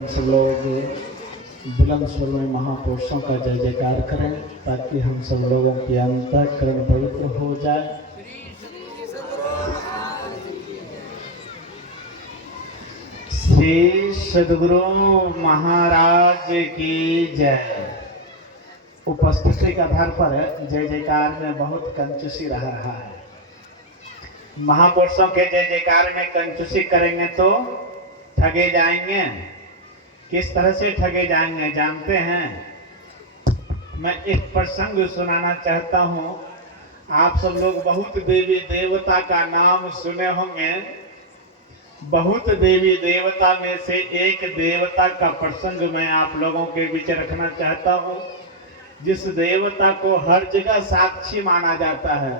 सब लोग बुलंद स्वर में महापुरुषों का जय जयकार करें ताकि हम सब लोगों की अंतःकरण पवित्र हो जाए। श्री सद्गुरु महाराज की जय। उपस्थिति के आधार पर जय जयकार में बहुत कंजूसी रह रहा है। महापुरुषों के जय जयकार में कंजूसी करेंगे तो ठगे जाएंगे। किस तरह से ठगे जाएंगे जानते हैं? मैं एक प्रसंग सुनाना चाहता हूँ। आप सब लोग बहुत देवी देवता का नाम सुने होंगे। बहुत देवी देवता में से एक देवता का प्रसंग मैं आप लोगों के बीच रखना चाहता हूँ, जिस देवता को हर जगह साक्षी माना जाता है।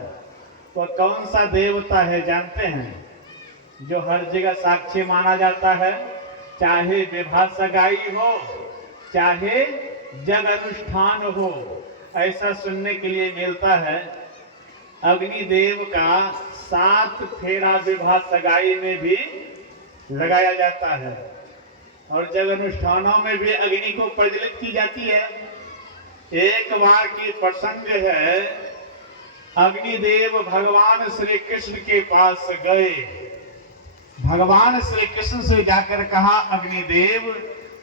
वह कौन सा देवता है जानते हैं? जो हर जगह साक्षी माना जाता है, चाहे विवाह सगाई हो, चाहे जग अनुष्ठान हो, ऐसा सुनने के लिए मिलता है। अग्निदेव का 7 फेरा विवाह सगाई में भी लगाया जाता है और जग अनुष्ठानों में भी अग्नि को प्रज्वलित की जाती है। एक बार की प्रसंग है, अग्निदेव भगवान श्री कृष्ण के पास गए। भगवान श्री कृष्ण से जाकर कहा, अग्निदेव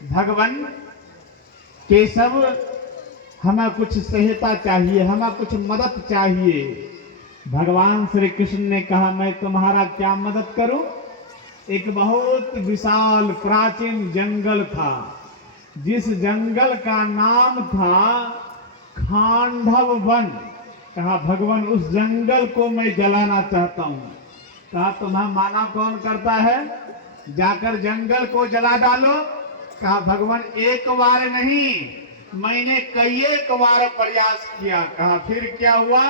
भगवान केशव, हमें कुछ सहायता चाहिए, हमें कुछ मदद चाहिए। भगवान श्री कृष्ण ने कहा, मैं तुम्हारा क्या मदद करूं? एक बहुत विशाल प्राचीन जंगल था, जिस जंगल का नाम था खांडव वन। कहा, भगवान उस जंगल को मैं जलाना चाहता हूं। कहा, तुम्हें माना कौन करता है? जाकर जंगल को जला डालो। कहा, भगवान एक बार नहीं, मैंने कई एक बार प्रयास किया। कहा, फिर क्या हुआ?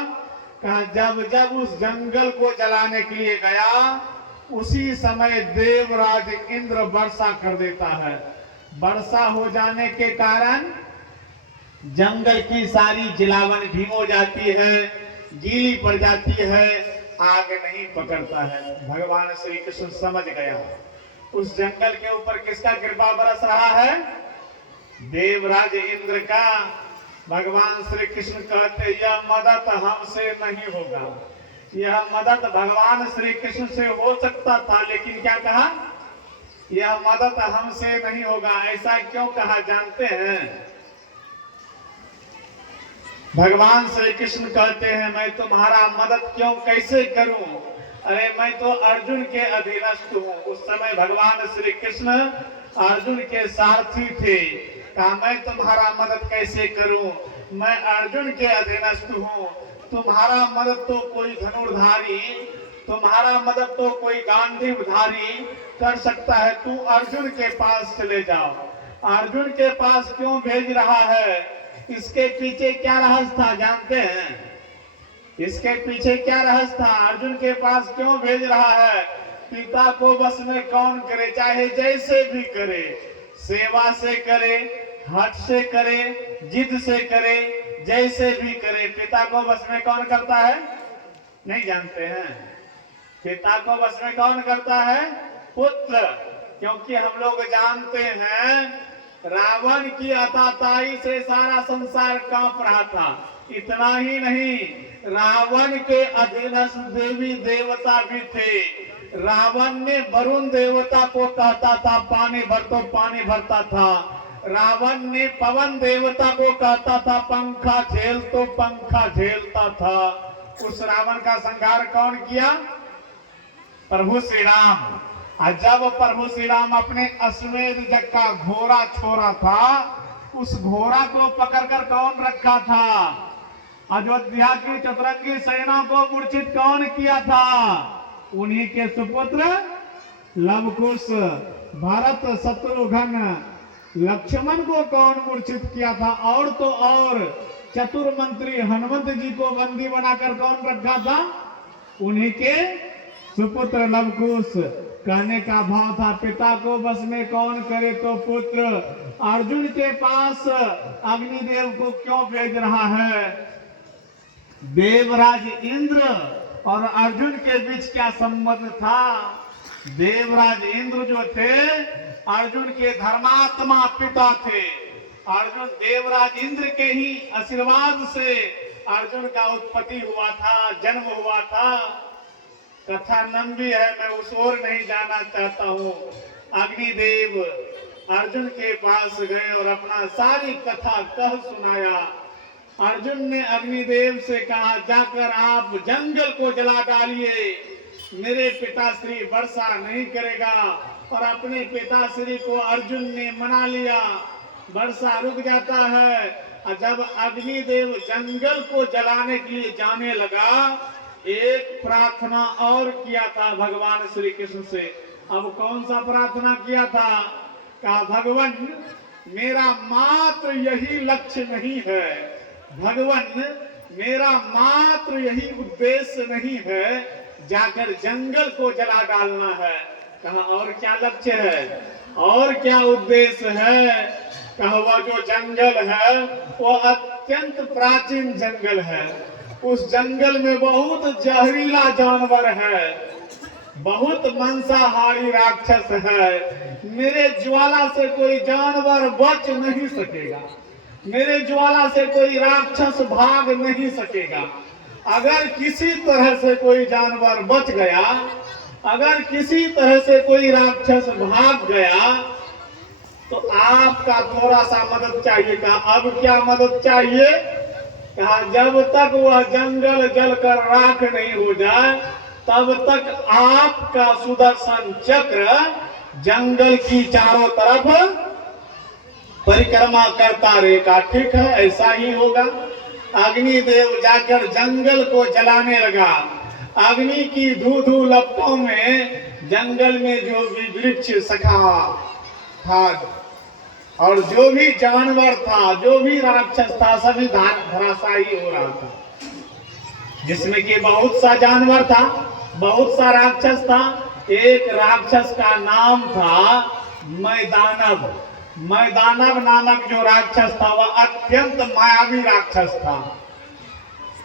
कहा, जब जब उस जंगल को जलाने के लिए गया, उसी समय देवराज इंद्र वर्षा कर देता है। वर्षा हो जाने के कारण जंगल की सारी जलावन भीम हो जाती है, गीली पड़ जाती है, आग नहीं पकड़ता है। भगवान श्री कृष्ण समझ गया उस जंगल के ऊपर किसका कृपा बरस रहा है? देवराज इंद्र का। भगवान श्री कृष्ण कहते, यह मदद हमसे नहीं होगा। यह मदद भगवान श्री कृष्ण से हो सकता था, लेकिन क्या कहा? यह मदद हमसे नहीं होगा। ऐसा क्यों कहा जानते हैं? भगवान श्री कृष्ण कहते हैं, मैं तुम्हारा मदद क्यों कैसे करूं? अरे मैं तो अर्जुन के अधीनस्थ हूं। उस समय भगवान श्री कृष्ण अर्जुन के सारथी थे। कहा, मैं तुम्हारा मदद कैसे करूं? मैं अर्जुन के अधीनस्थ हूं। तुम्हारा मदद तो कोई धनुर्धारी, तुम्हारा मदद तो कोई गांडीवधारी कर सकता है। तू अर्जुन के पास चले जाओ। अर्जुन के पास क्यों भेज रहा है? इसके पीछे क्या रहस्य था जानते हैं? इसके पीछे क्या रहस्य था? अर्जुन के पास क्यों भेज रहा है? पिता को बस में कौन करे, चाहे जैसे भी करे, सेवा से करे, हट से करे, जिद से करे, जैसे भी करे, पिता को बस में कौन करता है? नहीं जानते हैं? पिता को बस में कौन करता है? पुत्र। क्योंकि हम लोग जानते हैं रावण की अताताई से सारा संसार कांप रहा था। इतना ही नहीं, रावण के अधीनस्थ देवी देवता भी थे। रावण ने वरुण देवता को कहता था पानी भर, तो पानी भरता था। रावण ने पवन देवता को कहता था पंखा झेल, तो पंखा झेलता था। उस रावण का संहार कौन किया? प्रभु श्री राम। जब प्रभु श्री राम अपने अश्वमेध जग का घोड़ा छोड़ा था, उस घोड़ा को पकड़कर कौन रखा था? अयोध्या की चतुरंगी सेना को मूर्छित कौन किया था? उन्हीं के सुपुत्र लवकुश, भरत, शत्रुघ्न, लक्ष्मण को कौन मूर्छित किया था? और तो और चतुर मंत्री हनुमंत जी को बंदी बनाकर कौन रखा था? उन्हीं के सुपुत्र लवकुश। कहने का भाव था, पिता को बस में कौन करे तो पुत्र। अर्जुन के पास अग्निदेव को क्यों भेज रहा है? देवराज इंद्र और अर्जुन के बीच क्या संबंध था? देवराज इंद्र जो थे अर्जुन के धर्मात्मा पिता थे। अर्जुन देवराज इंद्र के ही आशीर्वाद से अर्जुन का उत्पत्ति हुआ था, जन्म हुआ था। कथा लंबी है, मैं उस ओर नहीं जाना चाहता हूँ। अग्निदेव अर्जुन के पास गए और अपना सारी कथा कह सुनाया। अर्जुन ने अग्निदेव से कहा, जाकर आप जंगल को जला डालिए, मेरे पिताश्री वर्षा नहीं करेगा। और अपने पिताश्री को अर्जुन ने मना लिया, वर्षा रुक जाता है। और जब अग्निदेव जंगल को जलाने के लिए जाने लगा, एक प्रार्थना और किया था भगवान श्री कृष्ण से। अब कौन सा प्रार्थना किया था? कहा, भगवान मेरा मात्र यही लक्ष्य नहीं है, भगवान मेरा मात्र यही उद्देश्य नहीं है, जाकर जंगल को जला डालना है। कहा, और क्या लक्ष्य है, और क्या उद्देश्य है? कहा, वह जो जंगल है वो अत्यंत प्राचीन जंगल है। उस जंगल में बहुत जहरीला जानवर है, बहुत मांसाहारी राक्षस है। मेरे ज्वाला से कोई जानवर बच नहीं सकेगा, मेरे ज्वाला से कोई राक्षस भाग नहीं सकेगा। अगर किसी तरह से कोई जानवर बच गया, अगर किसी तरह से कोई राक्षस भाग गया, तो आपका थोड़ा सा मदद चाहिए। कहा, अब क्या मदद चाहिए? कहा, जब तक वह जंगल जलकर राख नहीं हो जाए, तब तक आपका सुदर्शन चक्र जंगल की चारों तरफ परिक्रमा करता रहेगा। ठीक है, ऐसा ही होगा। अग्निदेव जाकर जंगल को जलाने लगा। अग्नि की धू-धू लपटों में जंगल में जो भी वृक्ष सखा था और जो भी जानवर था, जो भी राक्षस था, सभी धराशायी हो रहा था। जिसमें कि बहुत सा जानवर था, बहुत सा राक्षस था। एक राक्षस का नाम था मैदानव। मैदानव नामक जो राक्षस था वह अत्यंत मायावी राक्षस था।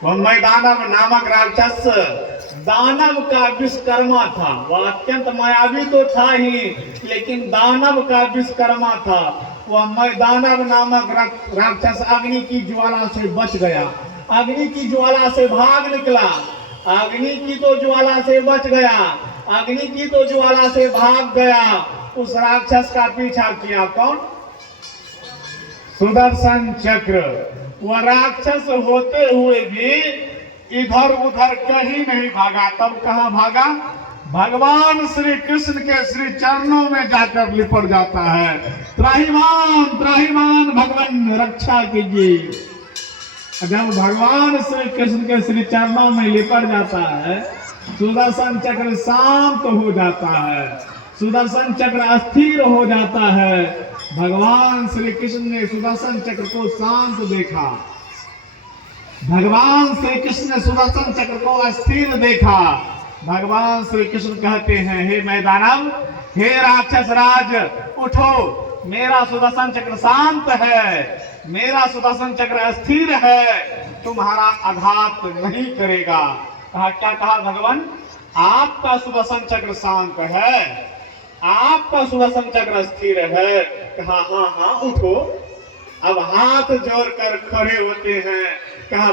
वह मैदानव नामक राक्षस दानव का विश्वकर्मा था। वह अत्यंत मायावी तो था ही, लेकिन दानव का विश्वकर्मा था। वह मैदानव नामक राक्षस अग्नि की ज्वाला से बच गया, अग्नि की ज्वाला से भाग निकला। अग्नि की तो ज्वाला से बच गया, अग्नि की तो ज्वाला से भाग गया। उस राक्षस का पीछा किया कौन? सुदर्शन चक्र। वह राक्षस होते हुए भी इधर उधर कहीं नहीं भागा। तब कहाँ भागा? भगवान श्री कृष्ण के श्री चरणों में जाकर लिपट जाता है। त्राहिमाम त्राहिमाम भगवान रक्षा कीजिए। जब भगवान श्री कृष्ण के श्री चरणों में लिपट जाता है, सुदर्शन चक्र शांत हो जाता है, सुदर्शन चक्र अस्थिर हो जाता है। भगवान श्री कृष्ण ने सुदर्शन चक्र को शांत देखा, भगवान श्री कृष्ण ने सुदर्शन चक्र को अस्थिर देखा। भगवान श्री कृष्ण कहते हैं, हे मैदानव, हे राक्षस राज, उठो, मेरा सुदर्शन चक्र शांत है, मेरा सुदर्शन चक्र अस्थिर है, तुम्हारा आघात नहीं करेगा। कहा, क्या कहा भगवान? आपका सुदर्शन चक्र शांत है, आपका सुदर्शन चक्र स्थिर है। कहा, हाँ हाँ उठो। अब हाथ जोड़कर खड़े होते हैं। कहा,